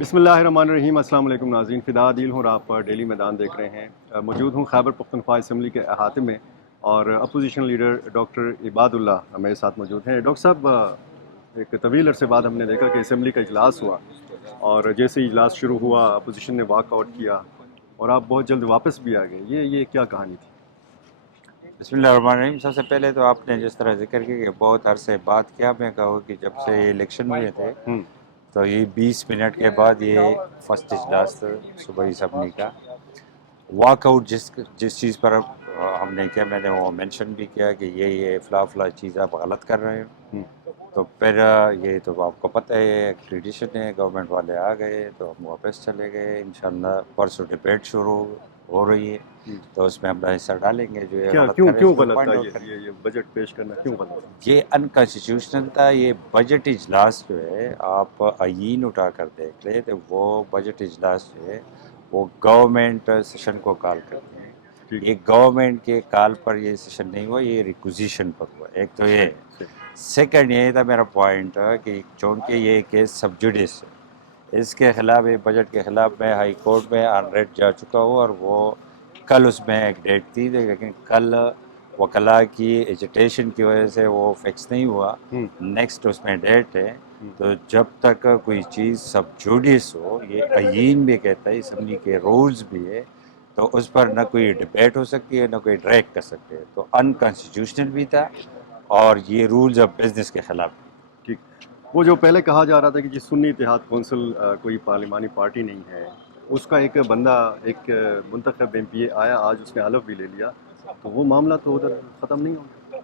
بسم اللہ الرحمن الرحیم۔ السلام علیکم ناظرین، فدا عدیل ہوں اور آپ ڈیلی میدان دیکھ رہے ہیں۔ موجود ہوں خیبر پختونخوا اسمبلی کے احاطے میں اور اپوزیشن لیڈر ڈاکٹر عباد اللہ میرے ساتھ موجود ہیں۔ ڈاکٹر صاحب، ایک طویل عرصے بعد ہم نے دیکھا کہ اسمبلی کا اجلاس ہوا اور جیسے ہی اجلاس شروع ہوا اپوزیشن نے واک آؤٹ کیا اور آپ بہت جلد واپس بھی آ گئے۔ یہ کیا کہانی تھی؟ بسم اللہ الرحمن الرحیم۔ سب سے پہلے تو آپ نے جس طرح ذکر کیا کہ بہت عرصے بات کیا، میں کہوں کہ جب سے یہ الیکشن ہوئے تھے تو یہ 20 منٹ کے بعد یہ فرسٹ اجلاس تھا صوبائی اسمبلی کا۔ واک آؤٹ جس چیز پر ہم نے کیا، میں نے وہ مینشن بھی کیا کہ یہ فلاں چیز آپ غلط کر رہے ہو، تو پھر یہ تو آپ کو پتہ ہے ایک ٹریڈیشن ہے، گورنمنٹ والے آ گئے تو ہم واپس چلے گئے۔ انشاءاللہ پرسوں ڈبیٹ شروع ہو رہی ہے تو اس میں اپنا حصہ ڈالیں گے، جو یہ کیا غلط کیوں کر رہے ہیں کیوں اس کو غلط تھا؟ پوائنٹ آؤٹ کریں گے۔ یہ بجٹ پیش کرنا کیوں غلط تھا؟ یہ انکانسٹیٹیوشنل تھا۔ یہ بجٹ اجلاس جو ہے، آپ آئین اٹھا کر دیکھ لیں تو وہ بجٹ اجلاس جو ہے وہ گورنمنٹ سیشن کو کال کرتے ہیں۔ ٹھیک، یہ گورنمنٹ کے کال پر یہ سیشن نہیں ہوا، یہ ریکوزیشن پر ہوا۔ ایک تو یہ صحیح۔ سیکنڈ یہ تھا میرا پوائنٹ کہ چونکہ یہ کیس سب جوڈیس ہے، اس کے خلاف، یہ بجٹ کے خلاف میں ہائی کورٹ میں آن ریٹ جا چکا ہوں، اور وہ کل اس میں ایک ڈیٹ تھی، لیکن کل وکلاء کی ایجیٹیشن کی وجہ سے وہ فکس نہیں ہوا۔ نیکسٹ اس میں ڈیٹ ہے، تو جب تک کوئی چیز سب جوڈیس ہو، یہ آئین بھی کہتا ہے، اسمبلی کے رولز بھی ہے، تو اس پر نہ کوئی ڈبیٹ ہو سکتی ہے نہ کوئی ڈریگ کر سکتے ہیں، تو انکانسٹیٹیوشنل بھی تھا اور یہ رولز آف بزنس کے خلاف بھی۔ ٹھیک۔ وہ جو پہلے کہا جا رہا تھا کہ جی سنی اتحاد کونسل کوئی پارلیمانی پارٹی نہیں ہے، اس کا ایک بندہ، ایک منتخب ایم پی اے آیا، آج اس نے حلف بھی لے لیا، تو وہ معاملہ تو ادھر ختم نہیں ہوگا؟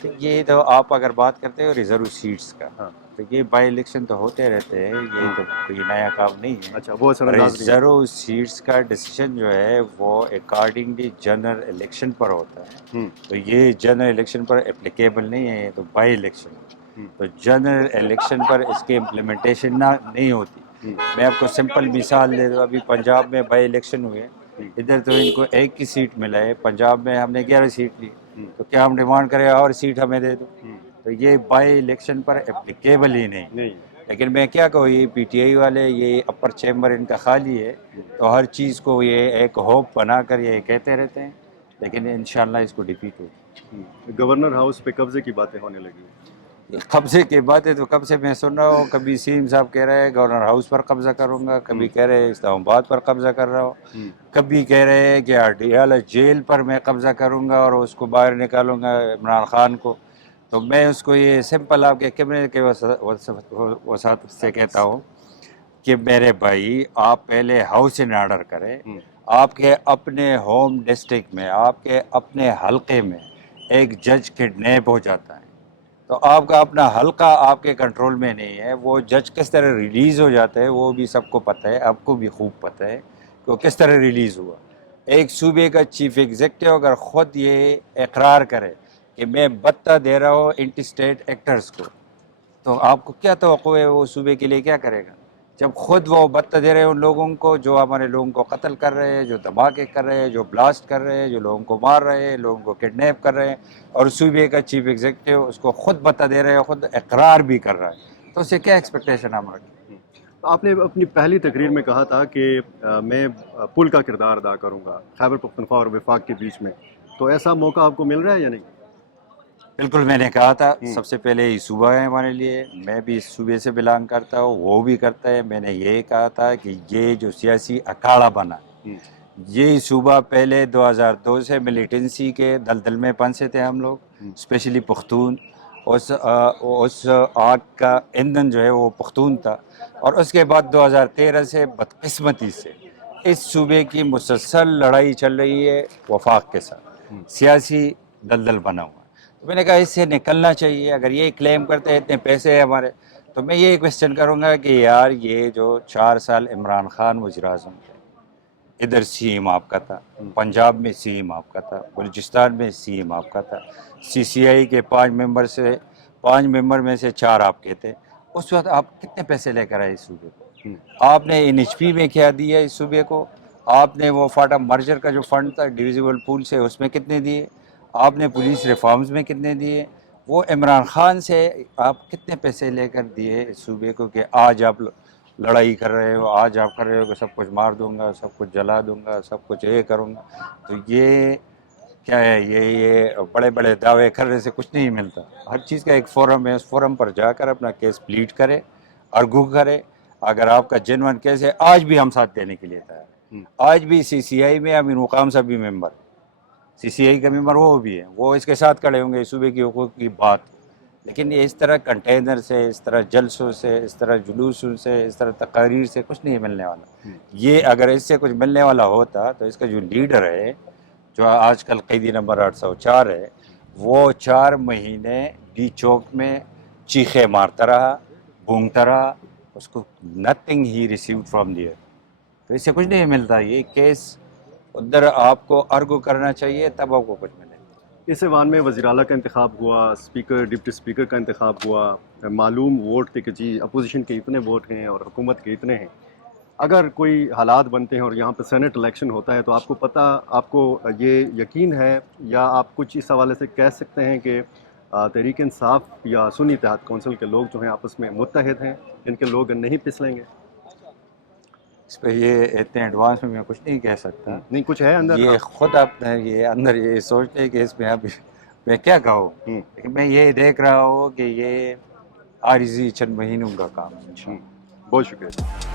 تو یہ تو آپ اگر بات کرتے ہو ریزرو سیٹس کا، ہاں، تو یہ بائی الیکشن تو ہوتے رہتے ہیں، یہ تو کوئی نیا کام نہیں ہے۔ اچھا، وہ اثر انداز نہیں ہوگا۔ ریزرو سیٹس کا ڈیسیجن جو ہے وہ اکارڈنگلی جنرل الیکشن پر ہوتا ہے، تو یہ جنرل الیکشن پر اپلیکیبل نہیں ہے، یہ تو بائی الیکشن ہے، تو جنرل الیکشن پر اس کی امپلیمنٹیشن نہیں ہوتی۔ میں آپ کو سمپل مثال دے دوں، ابھی پنجاب میں بائی الیکشن ہوئے، ادھر تو ان کو ایک کی سیٹ ملا ہے، پنجاب میں ہم نے 11 سیٹ لی، تو کیا ہم ڈیمانڈ کریں اور سیٹ ہمیں دے دو؟ تو یہ بائی الیکشن پر اپلیکیبل ہی نہیں۔ نہیں۔ لیکن میں کیا کہوں، یہ پی ٹی آئی والے، یہ اپر چیمبر ان کا خالی ہے، تو ہر چیز کو یہ ایک ہوپ بنا کر یہ کہتے رہتے ہیں، لیکن انشاءاللہ اس کو ڈیفیٹ ہوگی۔ گورنر ہاؤس پہ قبضے کی باتیں ہونے لگی ہیں۔ قبضے کی بات ہے تو کب سے میں سن رہا ہوں، کبھی سی ایم صاحب کہہ رہے ہیں گورنر ہاؤس پر قبضہ کروں گا، کبھی کہہ رہے ہیں اسلام آباد پر قبضہ کر رہا ہوں، کبھی کہہ رہے ہیں کہ اڈیالہ جیل پر میں قبضہ کروں گا اور اس کو باہر نکالوں گا عمران خان کو۔ تو میں اس کو یہ سمپل آپ کے کیمرے کے وساطت سے کہتا ہوں کہ میرے بھائی، آپ پہلے ہاؤس ان آرڈر کریں۔ آپ کے اپنے ہوم ڈسٹرکٹ میں، آپ کے اپنے حلقے میں ایک جج کڈنیپ ہو جاتا ہے، تو آپ کا اپنا حلقہ آپ کے کنٹرول میں نہیں ہے، وہ جج کس طرح ریلیز ہو جاتا ہے وہ بھی سب کو پتہ ہے، آپ کو بھی خوب پتہ ہے کہ وہ کس طرح ریلیز ہوا۔ ایک صوبے کا چیف ایگزیکٹو اگر خود یہ اقرار کرے کہ میں بتہ دے رہا ہوں انٹی اسٹیٹ ایکٹرز کو، تو آپ کو کیا توقع ہے وہ صوبے کے لیے کیا کرے گا؟ جب خود وہ بتہ دے رہے ہیں ان لوگوں کو جو ہمارے لوگوں کو قتل کر رہے ہیں، جو دھماکے کر رہے ہیں، جو بلاسٹ کر رہے ہیں، جو لوگوں کو مار رہے ہیں، لوگوں کو کڈنیپ کر رہے ہیں، اور صوبے کا چیف ایگزیکٹو اس کو خود بتہ دے رہے ہیں، خود اقرار بھی کر رہا ہے، تو اس سے کیا ایکسپیکٹیشن ہم رکھیں؟ آپ نے اپنی پہلی تقریر میں کہا تھا کہ میں پل کا کردار ادا کروں گا خیبر پختونخوا اور وفاق کے بیچ میں، تو ایسا موقع آپ کو مل رہا ہے یا نہیں؟ بالکل، میں نے کہا تھا سب سے پہلے یہ صوبہ ہے ہمارے لیے، میں بھی اس صوبے سے بلانگ کرتا ہوں، وہ بھی کرتا ہے۔ میں نے یہ کہا تھا کہ یہ جو سیاسی اکھاڑا بنا، یہ صوبہ پہلے 2002 سے ملیٹنسی کے دلدل میں پھنسے تھے ہم لوگ، اسپیشلی پختون، اس آگ کا ایندھن جو ہے وہ پختون تھا، اور اس کے بعد 2013 سے بدقسمتی سے اس صوبے کی مسلسل لڑائی چل رہی ہے وفاق کے ساتھ، سیاسی دلدل بنا ہوا۔ تو میں نے کہا اس سے نکلنا چاہیے، اگر یہ کلیم کرتے ہیں اتنے پیسے ہیں ہمارے، تو میں یہ کویسچن کروں گا کہ یار یہ جو 4 سال عمران خان وزیر اعظم تھے، ادھر سی ایم آپ کا تھا، پنجاب میں سی ایم آپ کا تھا، بلوچستان میں سی ایم آپ کا تھا، سی سی آئی کے 5 ممبر میں سے 4 آپ کے تھے، اس وقت آپ کتنے پیسے لے کر آئے اس صوبے کو؟ آپ نے این ایچ پی میں کیا دیا اس صوبے کو؟ آپ نے وہ فاٹا مرجر کا جو فنڈ تھا ڈویزیبل پول سے، اس میں کتنے دیے؟ آپ نے پولیس ریفارمز میں کتنے دیے؟ وہ عمران خان سے آپ کتنے پیسے لے کر دیے اس صوبے کو کہ آج آپ لڑائی کر رہے ہو, آج آپ کر رہے ہو کہ سب کچھ مار دوں گا, سب کچھ جلا دوں گا, سب کچھ یہ کروں گا. تو یہ کیا ہے, یہ بڑے بڑے دعوے کرنے سے کچھ نہیں ملتا. ہر چیز کا ایک فورم ہے, اس فورم پر جا کر اپنا کیس پلیٹ کرے, ارگو کرے. اگر آپ کا جنون کیس ہے, آج بھی ہم ساتھ دینے کے لیے تیار ہیں. آج بھی سی سی آئی میں امین مقام صاحب بھی ممبر, سی سی آئی کا ممبر وہ بھی ہیں, وہ اس کے ساتھ کھڑے ہوں گے صوبے کے حقوق کی بات. لیکن اس طرح کنٹینر سے, اس طرح جلسوں سے, اس طرح جلوسوں سے, اس طرح تقاریر سے کچھ نہیں ملنے والا. یہ اگر اس سے کچھ ملنے والا ہوتا تو اس کا جو لیڈر ہے, جو آج کل قیدی نمبر 804 ہے, وہ 4 مہینے ڈی چوک میں چیخے مارتا رہا, بھونگتا رہا, اس کو نتھنگ ہی ریسیوڈ فرام دیئر. تو اس سے کچھ نہیں ملتا. یہ کیس ادھر آپ کو ارگو کرنا چاہیے, تب آپ کو کچھ ملے. اس ایوان میں وزیر اعلیٰ کا انتخاب ہوا, اسپیکر ڈپٹی اسپیکر کا انتخاب ہوا, معلوم ووٹ تھے کہ جی اپوزیشن کے اتنے ووٹ ہیں اور حکومت کے اتنے ہیں. اگر کوئی حالات بنتے ہیں اور یہاں پہ سینٹ الیکشن ہوتا ہے تو آپ کو پتہ, آپ کو یہ یقین ہے یا آپ کچھ اس حوالے سے کہہ سکتے ہیں کہ تحریک انصاف یا سنی اتحاد کونسل کے لوگ جو ہیں آپس میں متحد ہیں, ان کے لوگ نہیں پسلیں گے؟ اس پہ یہ اتنے ایڈوانس میں کچھ نہیں کہہ سکتا. نہیں, کچھ ہے اندر یہ خود اپنے یہ اندر یہ سوچتے کہ اس میں اب میں کیا کہوں. لیکن میں یہ دیکھ رہا ہوں کہ یہ عارضی چند مہینوں کا کام ہے. بہت شکریہ.